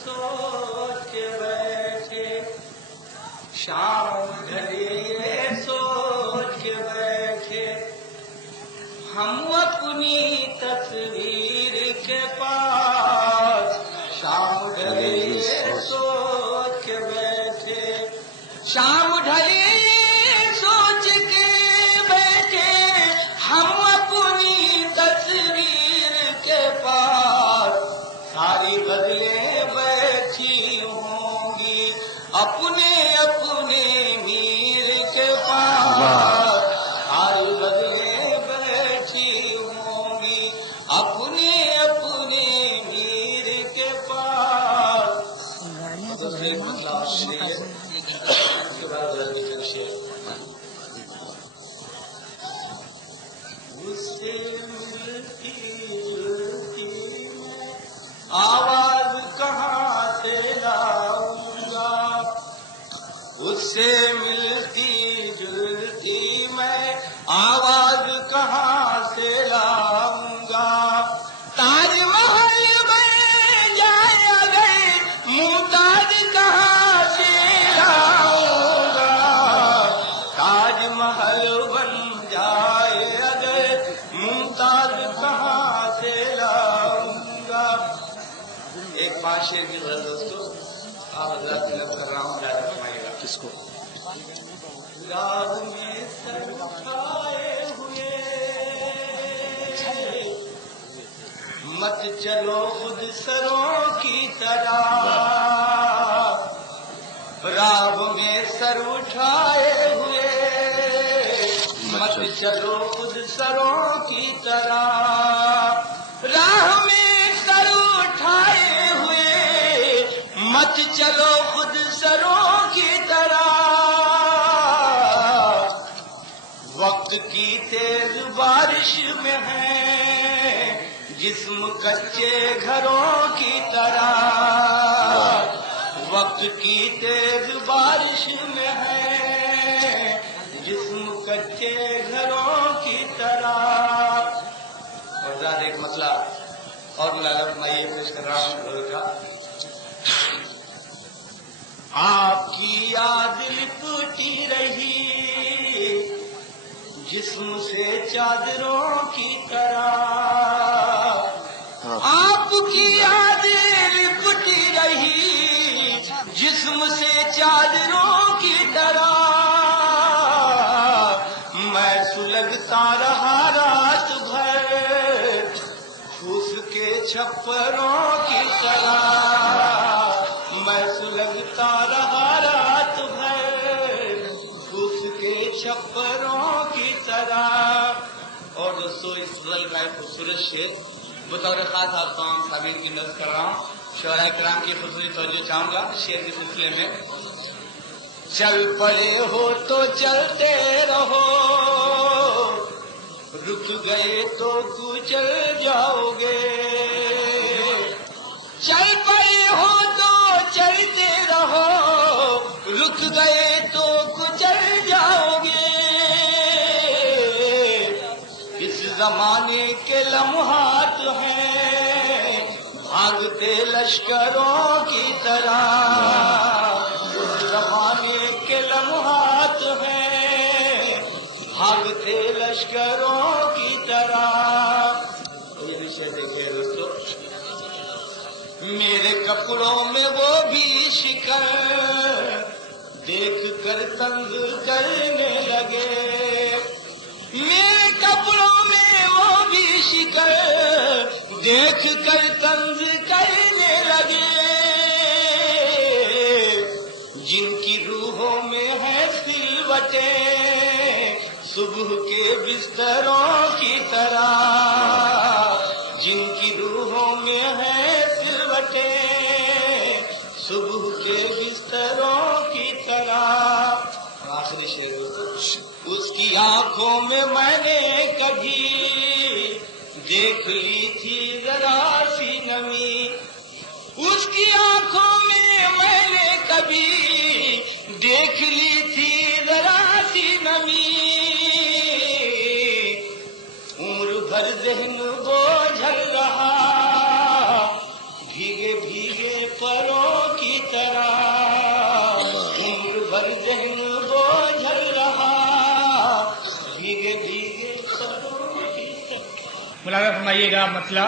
سوچ کے بیٹھے شام ڈھلی سوچ کے بیٹھے ہم اپنی تصویر کے پاس شام ڈھلی سوچ کے بیٹھے شام ڈھلی سوچ کے بیٹھے ہم اپنی تصویر کے پاس ساری غزلیں بیٹھی ہوں گی اپنے اپنے میر کے پاس ساری غزلیں بیٹھی ہوں گی اپنے اپنے میر کے پاس آواز کہاں سے لاؤں گا اس سے ملتی جلتی میں آواز کہاں سے لاؤں گا تاج محل میں جائے اگر ممتاز کہاں سے لاؤں گا تاج محل بن جائے اگر ممتاز کہاں سے لاؤں گا ایک پانچ شعر کی غرض دوستو آپ حضرات طلب کر رہا ہوں یاد رکھوائے گا کس کو راہ میں سر اٹھائے ہوئے مت چلو خود سروں کی طرح راہ میں سر اٹھائے ہوئے مت چلو خود سروں کی طرح راہ میں سر اٹھائے ہوئے مت چلو خود سروں کی طرح وقت کی تیز بارش میں ہے جسم کچے گھروں کی طرح وقت کی تیز بارش میں ہے جسم کچے گھروں کی طرح اور زیادہ ایک مسئلہ اور ملالہ میں یہ پیش کر رہا ہوں کا آپ کی یاد لپٹی رہی جسم سے چادروں کی طرح آپ کی یاد لپٹی رہی جسم سے چادروں کی طرح میں سلگتا رہا رات بھر پھوس کے چھپروں کی طرح میں سلگتا رہا رات بھر پھوس کے چھپروں کی طرح اور دوستو اس غزل کا ایک خوبصورت شعر بطور خاص آپ تمام سامعین کی نظر کر رہا ہوں شعراء کرام کی خصوصی توجہ چاہوں گا شعر کے سلسلے میں چل پڑے ہو تو چلتے رہو رک گئے تو کچل جاؤ گے چل پڑے ہو تو چلتے رہو رک گئے تو کچل جاؤ گے اس زمانے کے لمحات ہیں بھاگتے لشکروں کی طرح اس زمانے کے لمحات ہیں بھاگتے لشکروں کی طرح یہ بھی شعر دیکھیے دوستو میرے کپڑوں میں وہ بھی شکر دیکھ کر تنگ کرنے لگے میرے کپڑوں میں وہ بھی شکر دیکھ کر تنگ کرنے لگے جن کی روحوں میں ہے سلوٹیں صبح کے بستروں کی طرح جن کی روحوں میں ہے سلوٹیں صبح کے بستروں کی طرح آخری شعر اس کی آنکھوں میں نے کبھی دیکھ لی تھی ذرا سی نمی اس کی آنکھوں میں نے کبھی دیکھ لی تھی ذرا سی نمی عمر بھر ذہن بوجھل رہا بھیگے بھیگے پروں طرح عمر بھر ذہن بوجھل رہا بھیگے بھیگے سروں کی طرح. ملاحظہ فرمائیے گا مسئلہ